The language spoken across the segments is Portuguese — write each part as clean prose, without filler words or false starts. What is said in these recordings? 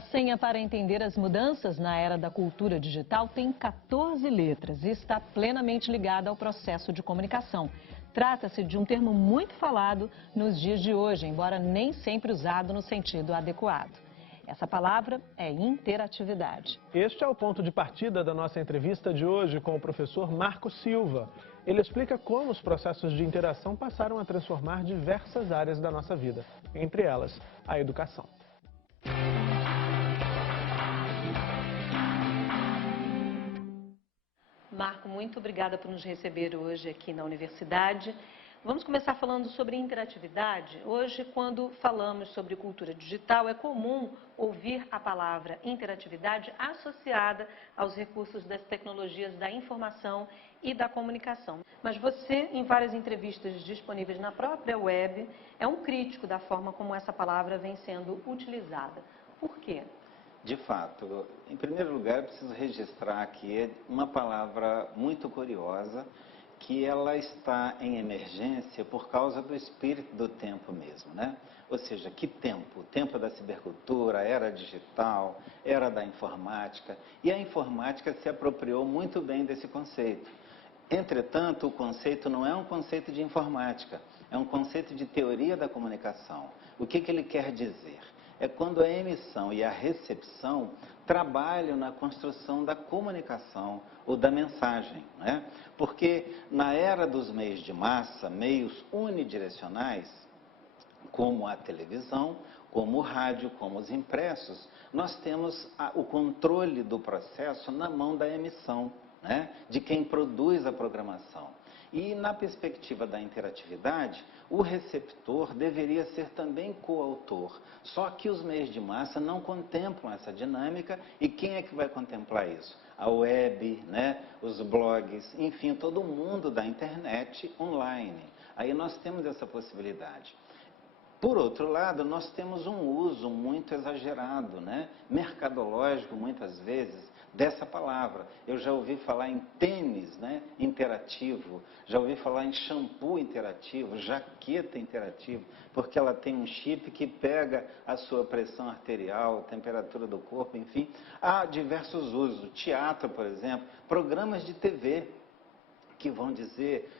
A senha para entender as mudanças na era da cultura digital tem 14 letras e está plenamente ligada ao processo de comunicação. Trata-se de um termo muito falado nos dias de hoje, embora nem sempre usado no sentido adequado. Essa palavra é interatividade. Este é o ponto de partida da nossa entrevista de hoje com o professor Marco Silva. Ele explica como os processos de interação passaram a transformar diversas áreas da nossa vida, entre elas a educação. Marco, muito obrigada por nos receber hoje aqui na universidade. Vamos começar falando sobre interatividade. Hoje, quando falamos sobre cultura digital, é comum ouvir a palavra interatividade associada aos recursos das tecnologias da informação e da comunicação. Mas você, em várias entrevistas disponíveis na própria web, é um crítico da forma como essa palavra vem sendo utilizada. Por quê? De fato, em primeiro lugar, eu preciso registrar aqui uma palavra muito curiosa, que ela está em emergência por causa do espírito do tempo mesmo, né? Ou seja, que tempo? O tempo da cibercultura, era digital, era da informática, e a informática se apropriou muito bem desse conceito. Entretanto, o conceito não é um conceito de informática, é um conceito de teoria da comunicação. O que ele quer dizer? É quando a emissão e a recepção trabalham na construção da comunicação ou da mensagem, né? Porque na era dos meios de massa, meios unidirecionais, como a televisão, como o rádio, como os impressos, nós temos o controle do processo na mão da emissão, né? De quem produz a programação. E na perspectiva da interatividade, o receptor deveria ser também coautor. Só que os meios de massa não contemplam essa dinâmica, e quem é que vai contemplar isso? A web, né? Os blogs, enfim, todo mundo da internet online. Aí nós temos essa possibilidade. Por outro lado, nós temos um uso muito exagerado, né? Mercadológico, muitas vezes, dessa palavra. Eu já ouvi falar em tênis, né? Interativo, já ouvi falar em shampoo interativo, jaqueta interativo, porque ela tem um chip que pega a sua pressão arterial, a temperatura do corpo, enfim. Há diversos usos. Teatro, por exemplo, programas de TV, que vão dizer,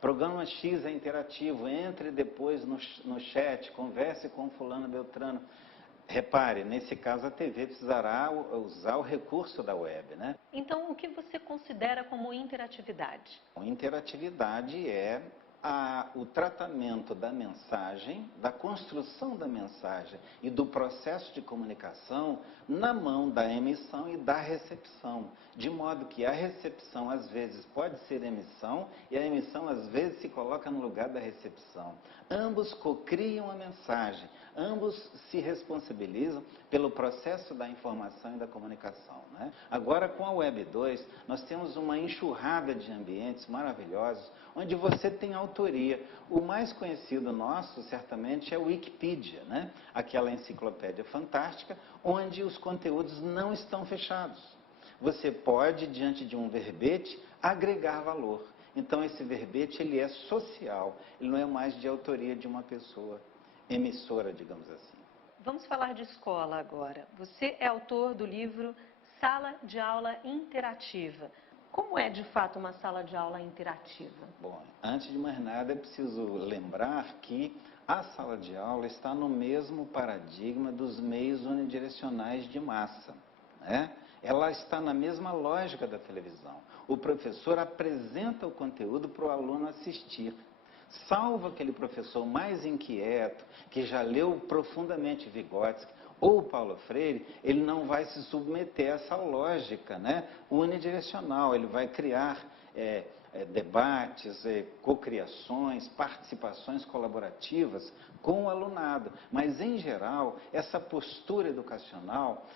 programa X é interativo, entre depois no chat, converse com fulano Beltrano. Repare, nesse caso a TV precisará usar o recurso da web, né? Então, o que você considera como interatividade? Interatividade é o tratamento da mensagem, da construção da mensagem e do processo de comunicação na mão da emissão e da recepção. De modo que a recepção, às vezes, pode ser emissão e a emissão, às vezes, se coloca no lugar da recepção. Ambos cocriam a mensagem, ambos se responsabilizam pelo processo da informação e da comunicação, né? Agora, com a Web 2, nós temos uma enxurrada de ambientes maravilhosos, onde você tem autoria. O mais conhecido nosso, certamente, é o Wikipedia, né? Aquela enciclopédia fantástica, onde os conteúdos não estão fechados. Você pode, diante de um verbete, agregar valor. Então, esse verbete, ele é social, ele não é mais de autoria de uma pessoa emissora, digamos assim. Vamos falar de escola agora. Você é autor do livro Sala de Aula Interativa. Como é, de fato, uma sala de aula interativa? Bom, antes de mais nada, é preciso lembrar que a sala de aula está no mesmo paradigma dos meios unidirecionais de massa, né? Ela está na mesma lógica da televisão. O professor apresenta o conteúdo para o aluno assistir. Salvo aquele professor mais inquieto, que já leu profundamente Vygotsky ou Paulo Freire, ele não vai se submeter a essa lógica, né, unidirecional. Ele vai criar debates, cocriações, participações colaborativas com o alunado. Mas, em geral, essa postura educacional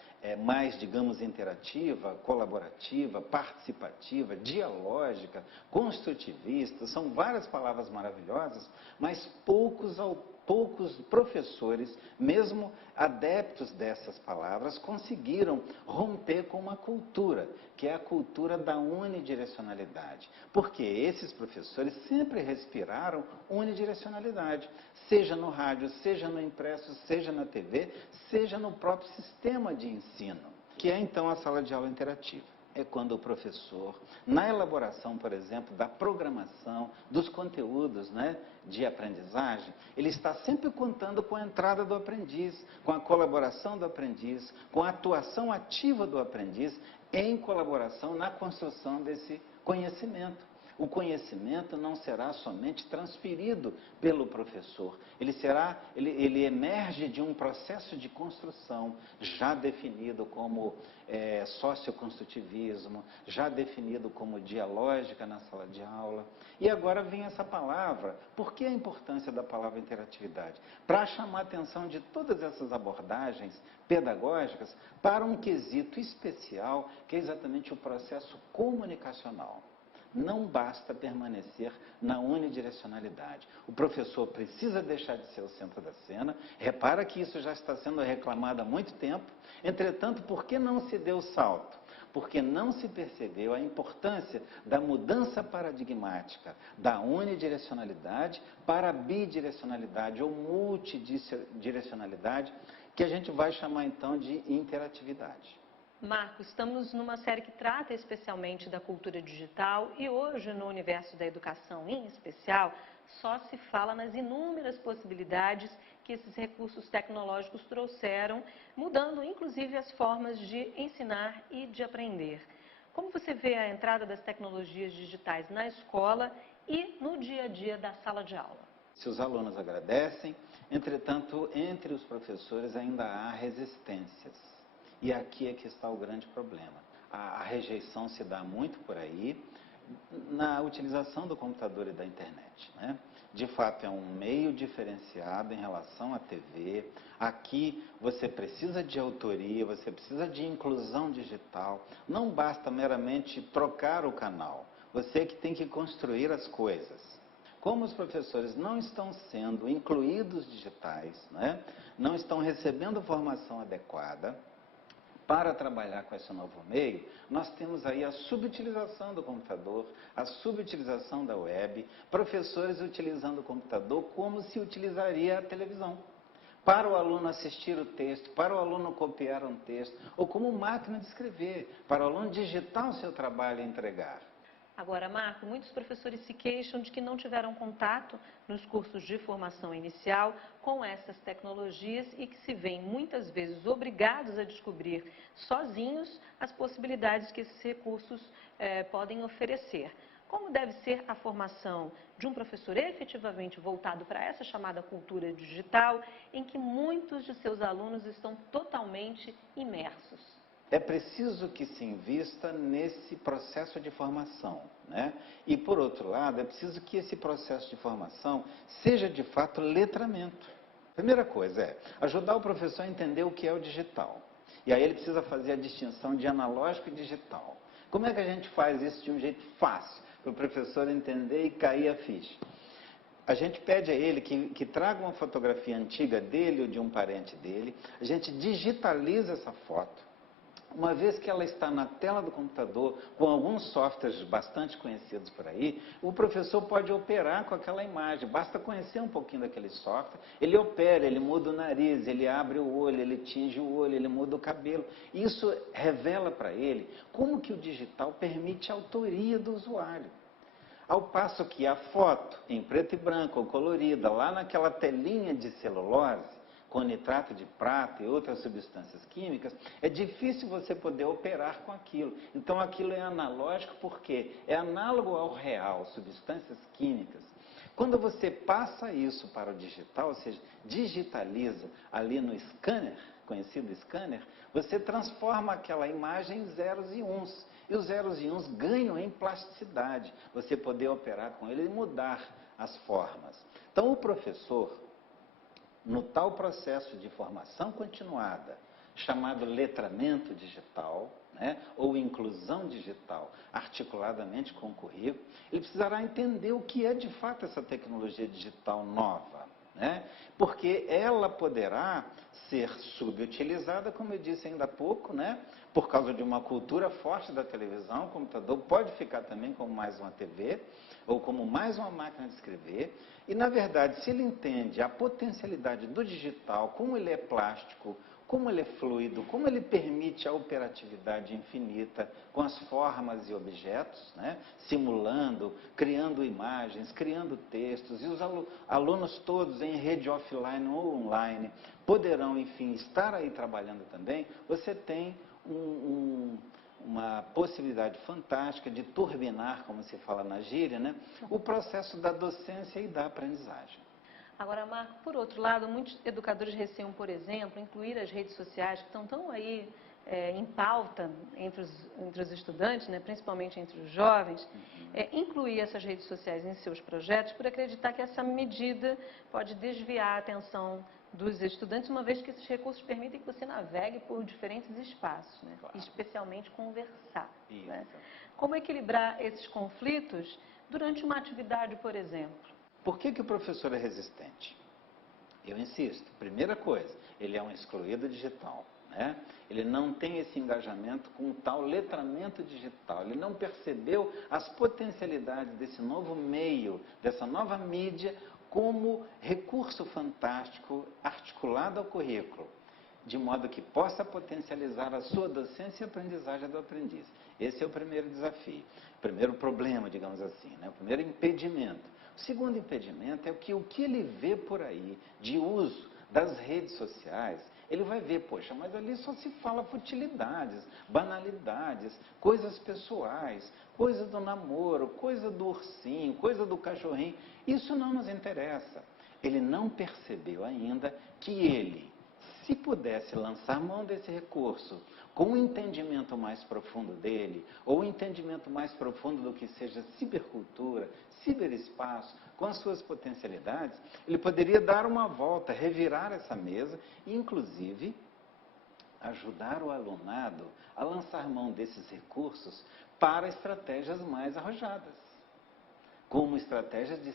mais, digamos, interativa, colaborativa, participativa, dialógica, construtivista, são várias palavras maravilhosas, mas poucos poucos professores, mesmo adeptos dessas palavras, conseguiram romper com uma cultura, que é a cultura da unidirecionalidade. Porque esses professores sempre respiraram unidirecionalidade, seja no rádio, seja no impresso, seja na TV, seja no próprio sistema de ensino, que é então a sala de aula interativa. É quando o professor, na elaboração, por exemplo, da programação, dos conteúdos, né, de aprendizagem, ele está sempre contando com a entrada do aprendiz, com a colaboração do aprendiz, com a atuação ativa do aprendiz em colaboração na construção desse conhecimento. O conhecimento não será somente transferido pelo professor, ele emerge de um processo de construção já definido como socioconstrutivismo, já definido como dialógica na sala de aula. E agora vem essa palavra. Por que a importância da palavra interatividade? Para chamar a atenção de todas essas abordagens pedagógicas para um quesito especial, que é exatamente o processo comunicacional. Não basta permanecer na unidirecionalidade. O professor precisa deixar de ser o centro da cena. Repara que isso já está sendo reclamado há muito tempo. Entretanto, por que não se deu o salto? Porque não se percebeu a importância da mudança paradigmática da unidirecionalidade para a bidirecionalidade ou multidirecionalidade, que a gente vai chamar então de interatividade. Marco, estamos numa série que trata especialmente da cultura digital e hoje, no universo da educação em especial, só se fala nas inúmeras possibilidades que esses recursos tecnológicos trouxeram, mudando inclusive as formas de ensinar e de aprender. Como você vê a entrada das tecnologias digitais na escola e no dia a dia da sala de aula? Se os alunos agradecem, entretanto, entre os professores ainda há resistências. E aqui é que está o grande problema. A rejeição se dá muito por aí na utilização do computador e da internet, né? De fato, é um meio diferenciado em relação à TV. Aqui você precisa de autoria, você precisa de inclusão digital. Não basta meramente trocar o canal. Você que tem que construir as coisas. Como os professores não estão sendo incluídos digitais, né? Não estão recebendo formação adequada para trabalhar com esse novo meio, nós temos aí a subutilização do computador, a subutilização da web, professores utilizando o computador como se utilizaria a televisão. Para o aluno assistir o texto, para o aluno copiar um texto, ou como máquina de escrever, para o aluno digitar o seu trabalho e entregar. Agora, Marco, muitos professores se queixam de que não tiveram contato nos cursos de formação inicial com essas tecnologias e que se veem muitas vezes obrigados a descobrir sozinhos as possibilidades que esses recursos podem oferecer. Como deve ser a formação de um professor efetivamente voltado para essa chamada cultura digital, em que muitos de seus alunos estão totalmente imersos? É preciso que se invista nesse processo de formação, né? E, por outro lado, é preciso que esse processo de formação seja, de fato, letramento. Primeira coisa é ajudar o professor a entender o que é o digital. E aí ele precisa fazer a distinção de analógico e digital. Como é que a gente faz isso de um jeito fácil, para o professor entender e cair a ficha? A gente pede a ele que traga uma fotografia antiga dele ou de um parente dele, a gente digitaliza essa foto. Uma vez que ela está na tela do computador, com alguns softwares bastante conhecidos por aí, o professor pode operar com aquela imagem. Basta conhecer um pouquinho daquele software, ele opera, ele muda o nariz, ele abre o olho, ele tinge o olho, ele muda o cabelo. Isso revela para ele como que o digital permite a autoria do usuário. Ao passo que a foto, em preto e branco ou colorida, lá naquela telinha de celulose, com nitrato de prata e outras substâncias químicas, é difícil você poder operar com aquilo. Então aquilo é analógico porque é análogo ao real, substâncias químicas. Quando você passa isso para o digital, ou seja, digitaliza ali no scanner, conhecido scanner, você transforma aquela imagem em zeros e uns. E os zeros e uns ganham em plasticidade, você poder operar com ele e mudar as formas. Então o professor, no tal processo de formação continuada, chamado letramento digital, né, ou inclusão digital, articuladamente com o currículo, ele precisará entender o que é de fato essa tecnologia digital nova. né? Porque ela poderá ser subutilizada, como eu disse ainda há pouco, né? Por causa de uma cultura forte da televisão. O computador pode ficar também como mais uma TV, ou como mais uma máquina de escrever. E, na verdade, se ele entende a potencialidade do digital, como ele é plástico, como ele é fluido, como ele permite a operatividade infinita com as formas e objetos, né? Simulando, criando imagens, criando textos, e os alunos todos em rede offline ou online poderão, enfim, estar aí trabalhando também. Você tem uma possibilidade fantástica de turbinar, como se fala na gíria, né? O processo da docência e da aprendizagem. Agora, Marco, por outro lado, muitos educadores receiam, por exemplo, incluir as redes sociais, que estão tão aí em pauta entre os estudantes, né, principalmente entre os jovens, incluir essas redes sociais em seus projetos por acreditar que essa medida pode desviar a atenção dos estudantes, uma vez que esses recursos permitem que você navegue por diferentes espaços, né, Claro. Especialmente conversar. Isso. Né? Como equilibrar esses conflitos durante uma atividade, por exemplo? Por que o professor é resistente? Eu insisto, primeira coisa, ele é um excluído digital, né? Ele não tem esse engajamento com o tal letramento digital, ele não percebeu as potencialidades desse novo meio, dessa nova mídia, como recurso fantástico articulado ao currículo, de modo que possa potencializar a sua docência e aprendizagem do aprendiz. Esse é o primeiro desafio, o primeiro problema, digamos assim, né? O primeiro impedimento. O segundo impedimento é que o que ele vê por aí de uso das redes sociais, ele vai ver, poxa, mas ali só se fala futilidades, banalidades, coisas pessoais, coisa do namoro, coisa do ursinho, coisa do cachorrinho. Isso não nos interessa. Ele não percebeu ainda que ele, se pudesse lançar mão desse recurso com um entendimento mais profundo dele, ou um entendimento mais profundo do que seja cibercultura, ciberespaço, com as suas potencialidades, ele poderia dar uma volta, revirar essa mesa e, inclusive, ajudar o alunado a lançar mão desses recursos para estratégias mais arrojadas, como estratégias de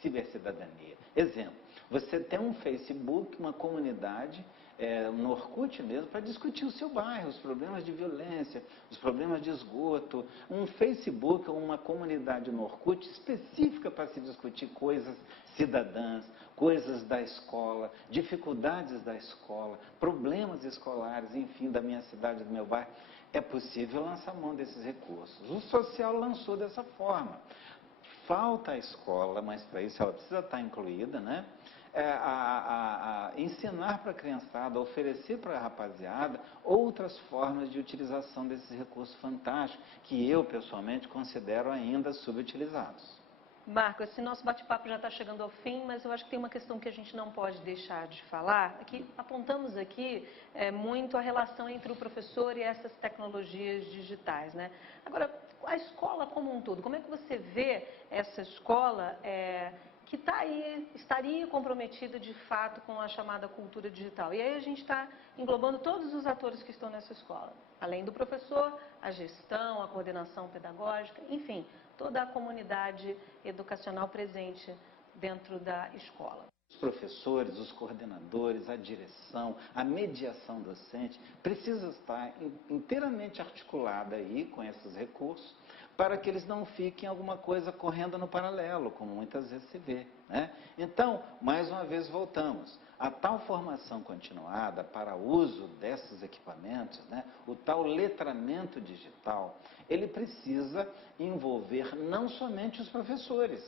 cibercidadania. Exemplo, você tem um Facebook, uma comunidade, no Orkut mesmo, para discutir o seu bairro, os problemas de violência, os problemas de esgoto. Um Facebook ou uma comunidade no Orkut específica para se discutir coisas cidadãs, coisas da escola, dificuldades da escola, problemas escolares, enfim, da minha cidade, do meu bairro. É possível lançar mão desses recursos. O social lançou dessa forma. Falta à escola, mas para isso ela precisa estar incluída, né? Ensinar para a criançada, oferecer para a rapaziada outras formas de utilização desses recursos fantásticos, que eu, pessoalmente, considero ainda subutilizados. Marco, esse nosso bate-papo já está chegando ao fim, mas eu acho que tem uma questão que a gente não pode deixar de falar, que apontamos aqui muito a relação entre o professor e essas tecnologias digitais, né? Agora, a escola como um todo, como é que você vê essa escola que está aí, estaria comprometida de fato com a chamada cultura digital? E aí a gente está englobando todos os atores que estão nessa escola, além do professor, a gestão, a coordenação pedagógica, enfim, toda a comunidade educacional presente dentro da escola. Os professores, os coordenadores, a direção, a mediação docente precisa estar inteiramente articulada aí com esses recursos para que eles não fiquem alguma coisa correndo no paralelo, como muitas vezes se vê, né? Então, mais uma vez voltamos. A tal formação continuada para uso desses equipamentos, né, o tal letramento digital, ele precisa envolver não somente os professores,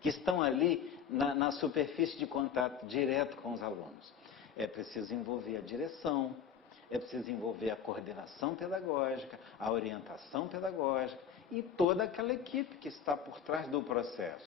que estão ali na superfície de contato direto com os alunos. É preciso envolver a direção, é preciso envolver a coordenação pedagógica, a orientação pedagógica e toda aquela equipe que está por trás do processo.